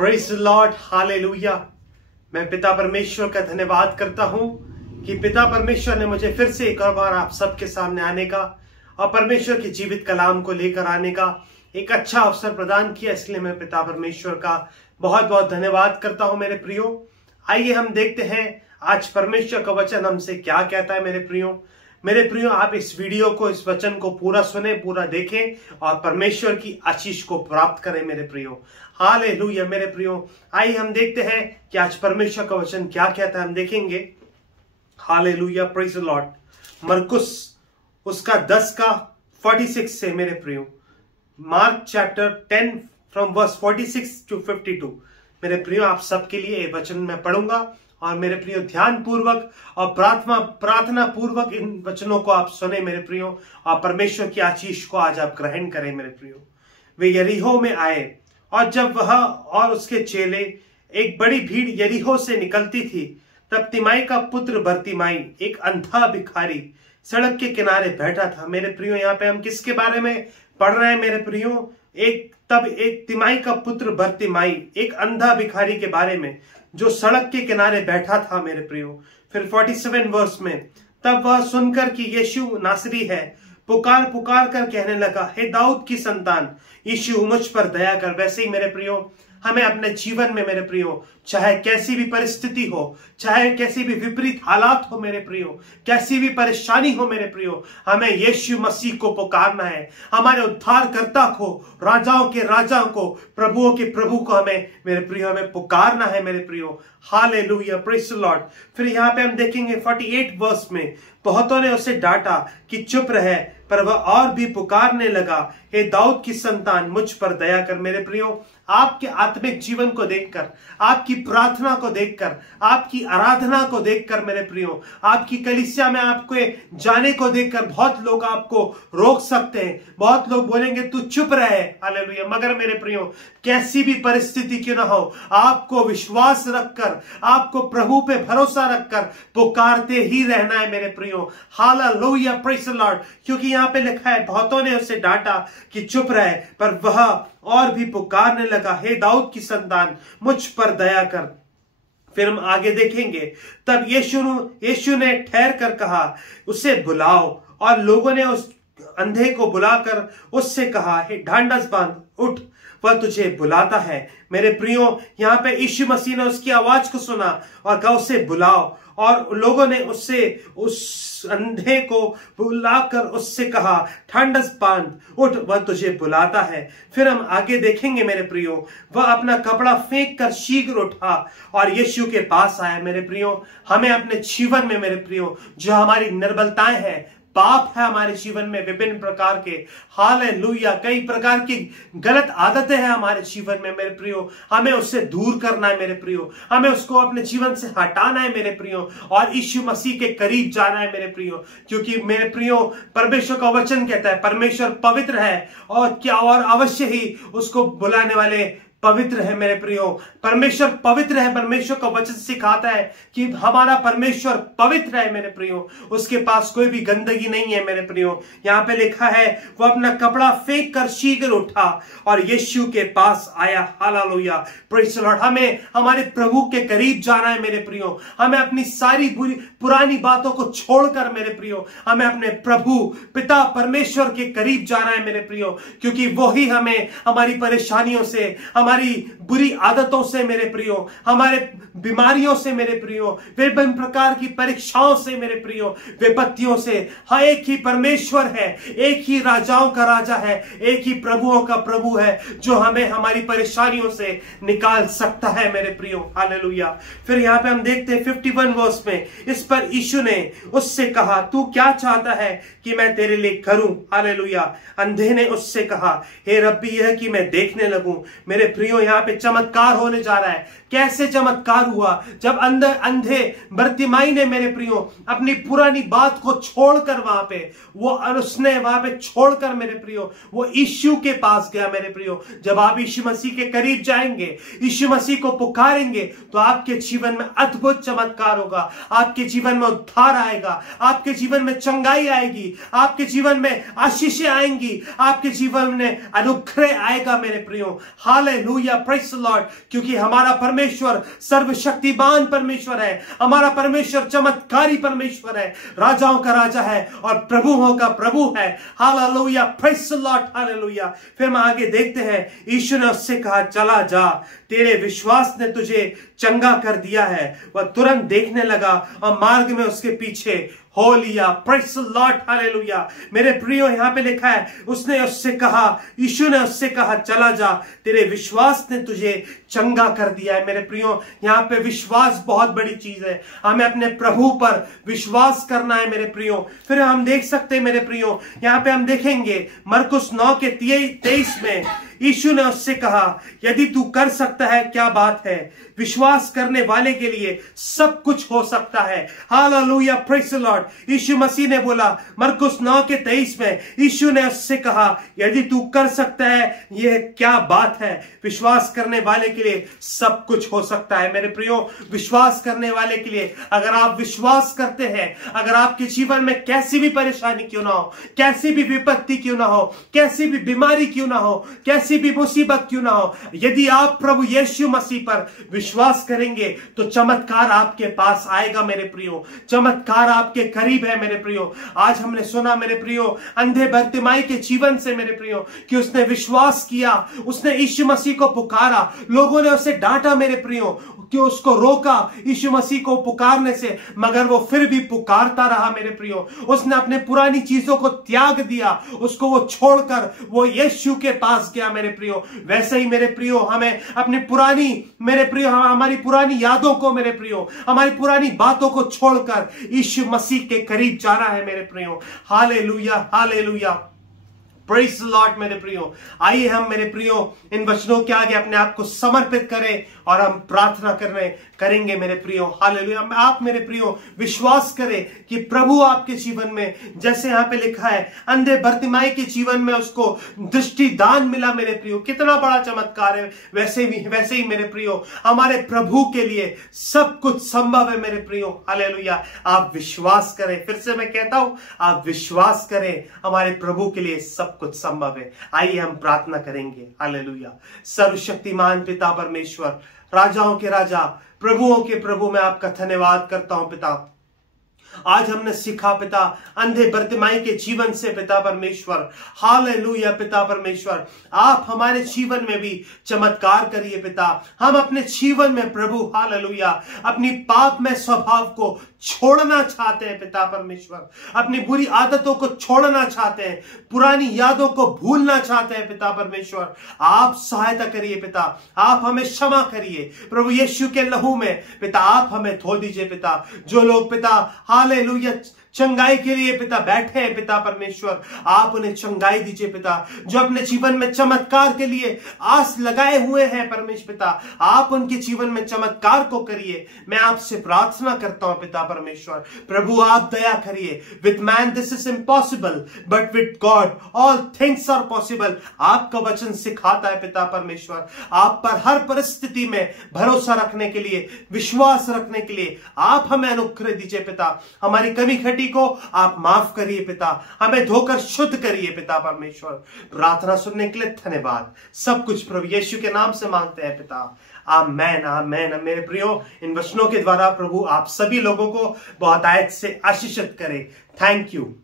Praise the Lord, hallelujah. मैं पिता परमेश्वर का धन्यवाद करता हूं कि पिता परमेश्वर ने मुझे फिर से एक और बार आप सबके सामने आने का और परमेश्वर के जीवित कलाम को लेकर आने का एक अच्छा अवसर प्रदान किया। इसलिए मैं पिता परमेश्वर का बहुत बहुत धन्यवाद करता हूं। मेरे प्रियो, आइए हम देखते हैं आज परमेश्वर का वचन हमसे क्या कहता है। मेरे प्रियो, आप इस वीडियो को, इस वचन को पूरा सुने, पूरा देखें और परमेश्वर की आशीष को प्राप्त करें। मेरे प्रियो, हालेलुया। मेरे प्रियो, आइए हम देखते हैं कि आज परमेश्वर का वचन क्या कहता है। हम देखेंगे, हालेलुया, प्रेज़ द लॉर्ड। मरकुस उसका 10 का 46 से। मेरे प्रियो, Mark chapter 10 from verse 46 to 52। मेरे प्रियो, आप सबके लिए ये वचन मैं पढ़ूंगा और मेरे प्रियो ध्यान पूर्वक और प्रार्थना पूर्वक इन वचनों को आप सुने। मेरे प्रियो, और परमेश्वर की आशीष को आज आप ग्रहण करें। मेरे प्रियो, वे यरीहो में आए और जब वह और उसके चेले, एक बड़ी भीड़ यरीहो से निकलती थी, तब तिमाई का पुत्र बरतिमाई, एक अंधा भिखारी, सड़क के किनारे बैठा था। मेरे प्रियो, यहाँ पे हम किसके बारे में पढ़ रहे हैं? मेरे प्रियो, एक तिमाई का पुत्र बरतिमाई, एक अंधा भिखारी के बारे में जो सड़क के किनारे बैठा था। मेरे प्रियो, फिर 47 वर्ष में, तब वह सुनकर कि यीशु नासरी है, पुकार पुकार कर कहने लगा, हे दाऊद की संतान, यीशु मुझ पर दया कर। वैसे ही मेरे प्रियो, हमें अपने जीवन में, मेरे प्रियो, चाहे कैसी भी परिस्थिति हो, चाहे कैसी भी विपरीत हालात हो, मेरे प्रियो, कैसी भी परेशानी हो, मेरे प्रियो, हमें यीशु मसीह को पुकारना है। हमारे उद्धारकर्ता को, राजाओं के राजा को, प्रभुओं के प्रभु को हमें, मेरे प्रियो, हमें पुकारना है। मेरे प्रियो, हालेलुया, प्रेज़ द लॉर्ड। फिर यहाँ पे हम देखेंगे 48 वर्ष में, बहुतों ने उसे डांटा कि चुप रहे, पर वह और भी पुकारने लगा, हे दाऊद की संतान, मुझ पर दया कर। मेरे प्रियो, आपके आत्मिक जीवन को देखकर, आपकी प्रार्थना को देखकर, आपकी आराधना को देखकर, मेरे प्रियो, आपकी कलीसिया में आपको जाने को देखकर बहुत लोग आपको रोक सकते हैं। बहुत लोग बोलेंगे तू चुप रहे, हालेलुया। मगर मेरे प्रियो, कैसी भी परिस्थिति क्यों ना हो, आपको विश्वास रखकर, आपको प्रभु पे भरोसा रखकर पुकारते ही रहना है। मेरे प्रियो, हालेलुया, प्रेज़ द लॉर्ड। क्योंकि यहाँ पे लिखा है, बहुतों ने उसे डांटा कि चुप रहे, पर वह और भी पुकारने लगा, हे दाऊद की संतान, मुझ पर दया कर। फिर हम आगे देखेंगे, तब यीशु ने ठहर कर कहा, उसे बुलाओ। और लोगों ने उस अंधे को बुलाकर उससे कहा, हे ढांढस बांध, उठ, वह तुझे बुलाता है। मेरे प्रियो, यहाँ पे यीशु मसीह ने उसकी आवाज को सुना और कहा, उसे बुलाओ। और लोगों ने उस अंधे को बुलाकर उससे कहा, ढांढस बांध, उठ, वह तुझे बुलाता है। फिर हम आगे देखेंगे, मेरे प्रियो, वह अपना कपड़ा फेंक कर शीघ्र उठा और यीशु के पास आया। मेरे प्रियो, हमें अपने जीवन में, मेरे प्रियो, जो हमारी निर्बलताएं हैं, पाप है हमारे जीवन में, विभिन्न प्रकार के, हालेलुया, कई प्रकार की गलत आदतें हैं हमारे जीवन में, मेरे प्रियो, हमें उससे दूर करना है। मेरे प्रियो, हमें उसको अपने जीवन से हटाना है। मेरे प्रियो, और यीशु मसीह के करीब जाना है। मेरे प्रियो, क्योंकि मेरे प्रियो, परमेश्वर का वचन कहता है, परमेश्वर पवित्र है और क्या, और अवश्य ही उसको बुलाने वाले पवित्र है। मेरे प्रियो, परमेश्वर पवित्र है। परमेश्वर का वचन सिखाता है कि हमारा परमेश्वर पवित्र है। मेरे प्रियो, उसके पास कोई भी गंदगी नहीं है। मेरे प्रियो, यहाँ पे लिखा है, वो अपना कपड़ा फेंक कर शीघ्र उठा और यीशु के पास आया। Hallelujah, praise the Lord. हमें हमारे प्रभु के करीब जाना है। मेरे प्रियो, हमें अपनी सारी पुरानी बातों को छोड़कर, मेरे प्रियो, हमें अपने प्रभु पिता परमेश्वर के करीब जाना है। मेरे प्रियो, क्योंकि वो ही हमें हमारी परेशानियों से, हमारी बुरी आदतों से, मेरे प्रियो, हमारे बीमारियों से, मेरे प्रियो, विभिन्न प्रकार की परीक्षाओं से, मेरे प्रियो, विपत्तियों से, हाँ, एक ही परमेश्वर है, एक ही राजाओं का राजा है, एक ही प्रभुओं का प्रभु है, जो हमें हमारी परेशानियों से निकाल सकता है। मेरे प्रियो, हालेलुया। फिर यहाँ पे हम देखते हैं 51 वर्ष में, इस पर यीशु ने उससे कहा, तू क्या चाहता है कि मैं तेरे लिए करूं? हालेलुया। अंधे ने उससे कहा, हे रब्बी, यह कि मैं देखने लगूं। मेरे प्रियो, यहाँ पे चमत्कार होने जा रहा है। कैसे चमत्कार हुआ? जब अंधे बरतिमाई ने, मेरे प्रियो, अपनी पुरानी बात को छोड़कर उसने वहां पे छोड़कर, मेरे प्रियो, वो यीशु के पास गया। मेरे प्रियो, जब आप यीशु मसीह के करीब जाएंगे, यीशु मसीह को पुकारेंगे, तो आपके जीवन में अद्भुत चमत्कार होगा, आपके जीवन में उद्धार आएगा, आपके जीवन में चंगाई आएगी, आपके जीवन में आशीषें आएंगी, आपके जीवन में अनुग्रह आएगा। मेरे प्रियो, hallelujah. Hallelujah, praise the Lord. क्योंकि हमारा परमेश्वर सर्वशक्तिमान परमेश्वर है, हमारा परमेश्वर चमत्कारी परमेश्वर है, राजाओं का राजा है और प्रभुओं का प्रभु है। Hallelujah, praise the Lord, hallelujah. फिर हम आगे देखते हैं, यीशु ने उससे कहा, चला जा, तेरे विश्वास ने तुझे चंगा कर दिया है। वह तुरंत देखने लगा और मार्ग में उसके पीछे हो लिया। Praise the Lord, hallelujah. मेरे प्रियो, यहां पे लिखा है, उसने उससे कहा, यीशु ने उससे कहा, चला जा, तेरे विश्वास ने तुझे चंगा कर दिया है। मेरे प्रियो, यहाँ पे विश्वास बहुत बड़ी चीज है। हमें अपने प्रभु पर विश्वास करना है मेरे प्रियो। फिर हम देख सकते हैं मेरे प्रियो, यहाँ पे हम देखेंगे मरकुस 9 के 23 में यीशु ने उससे कहा, यदि तू कर सकता है, क्या बात है, विश्वास करने वाले के लिए सब कुछ हो सकता है। Hallelujah, praise the Lord. Yeshu Masih ने बोला, मरकुस 9 के 23 में यीशु ने उससे कहा, यदि तू कर सकता है, यह क्या बात है, विश्वास करने वाले के लिए सब कुछ हो सकता है। मेरे प्रियो, विश्वास करने वाले के लिए, अगर आप विश्वास करते हैं, अगर आपके जीवन में कैसी भी परेशानी क्यों ना हो, कैसी भी विपत्ति क्यों ना हो, कैसी भी बीमारी क्यों ना हो, कैसी भी मुसीबत क्यों ना हो, यदि आप प्रभु यीशु मसीह पर विश्वास करेंगे तो चमत्कार आपके पास आएगा मेरे प्रियो। चमत्कार आपके करीब है मेरे प्रियो। आज हमने सुना मेरे प्रियो अंधे बर्तिमाई के जीवन से मेरे प्रियो कि उसने विश्वास किया, उसने यीशु मसीह को पुकारा, लोगों ने उसे डांटा मेरे प्रियो, कि उसको रोका यीशु मसीह को पुकारने से, मगर वो फिर भी पुकारता रहा मेरे प्रियो। उसने अपने पुरानी चीजों को त्याग दिया, उसको वो छोड़कर वो यीशु के पास गया मेरे प्रियो। वैसे ही मेरे प्रियो, हमें अपनी पुरानी मेरे प्रियो, हमारी पुरानी यादों को मेरे प्रियो, हमारी पुरानी बातों को छोड़कर यीशु मसीह के करीब जाना है मेरे प्रियो। Hallelujah, hallelujah, praise the Lord मेरे प्रियो। आइए हम मेरे प्रियो इन वचनों के आगे अपने आप को समर्पित करें और हम प्रार्थना करेंगे मेरे प्रियो। हालेलुया। आप मेरे प्रियो विश्वास करें कि प्रभु आपके जीवन में, जैसे यहाँ पे लिखा है, अंधे बर्तिमाई के जीवन में उसको दृष्टि दान मिला मेरे प्रियो, कितना बड़ा चमत्कार है। वैसे ही मेरे प्रियो, हमारे प्रभु के लिए सब कुछ संभव है मेरे प्रियो। हालेलुया। आप विश्वास करें, फिर से मैं कहता हूं, आप विश्वास करें, हमारे प्रभु के लिए सब कुछ संभव है। आइए हम प्रार्थना करेंगे। हालेलुया। सर्वशक्तिमान पिता परमेश्वर, राजाओं के राजा, प्रभुओं के प्रभु, मैं आपका धन्यवाद करता हूं पिता। आज हमने सीखा पिता अंधे बर्तिमाई के जीवन से पिता परमेश्वर। हालेलुया पिता परमेश्वर, आप हमारे जीवन में भी चमत्कार करिए पिता। हम अपने जीवन में प्रभु हालेलुया अपनी पाप में स्वभाव को छोड़ना चाहते हैं पिता परमेश्वर, अपनी बुरी आदतों को छोड़ना चाहते हैं, पुरानी यादों को भूलना चाहते हैं पिता परमेश्वर। आप सहायता करिए पिता, आप हमें क्षमा करिए प्रभु यीशु के लहू में पिता, आप हमें धो दीजिए पिता। जो लोग पिता हालेलुया चंगाई के लिए पिता बैठे हैं पिता परमेश्वर, आप उन्हें चंगाई दीजिए पिता। जो अपने जीवन में चमत्कार के लिए आस लगाए हुए हैं परमेश्वर पिता, आप उनके जीवन में चमत्कार को करिए। मैं आपसे प्रार्थना करता हूं पिता परमेश्वर, प्रभु आप दया करिए। With man this is impossible but with God all things are possible. आपका वचन सिखाता है पिता परमेश्वर, आप पर हर परिस्थिति में भरोसा रखने के लिए, विश्वास रखने के लिए आप हमें अनुग्रह दीजिए पिता। हमारी कमी को आप माफ करिए पिता, हमें धोकर शुद्ध करिए पिता परमेश्वर। प्रार्थना सुनने के लिए धन्यवाद। सब कुछ प्रभु यीशु के नाम से मांगते हैं पिता, आमेन आमेन। मेरे प्रियो, इन वचनों के द्वारा प्रभु आप सभी लोगों को बहुत आयत से आशीषित करे। Thank you.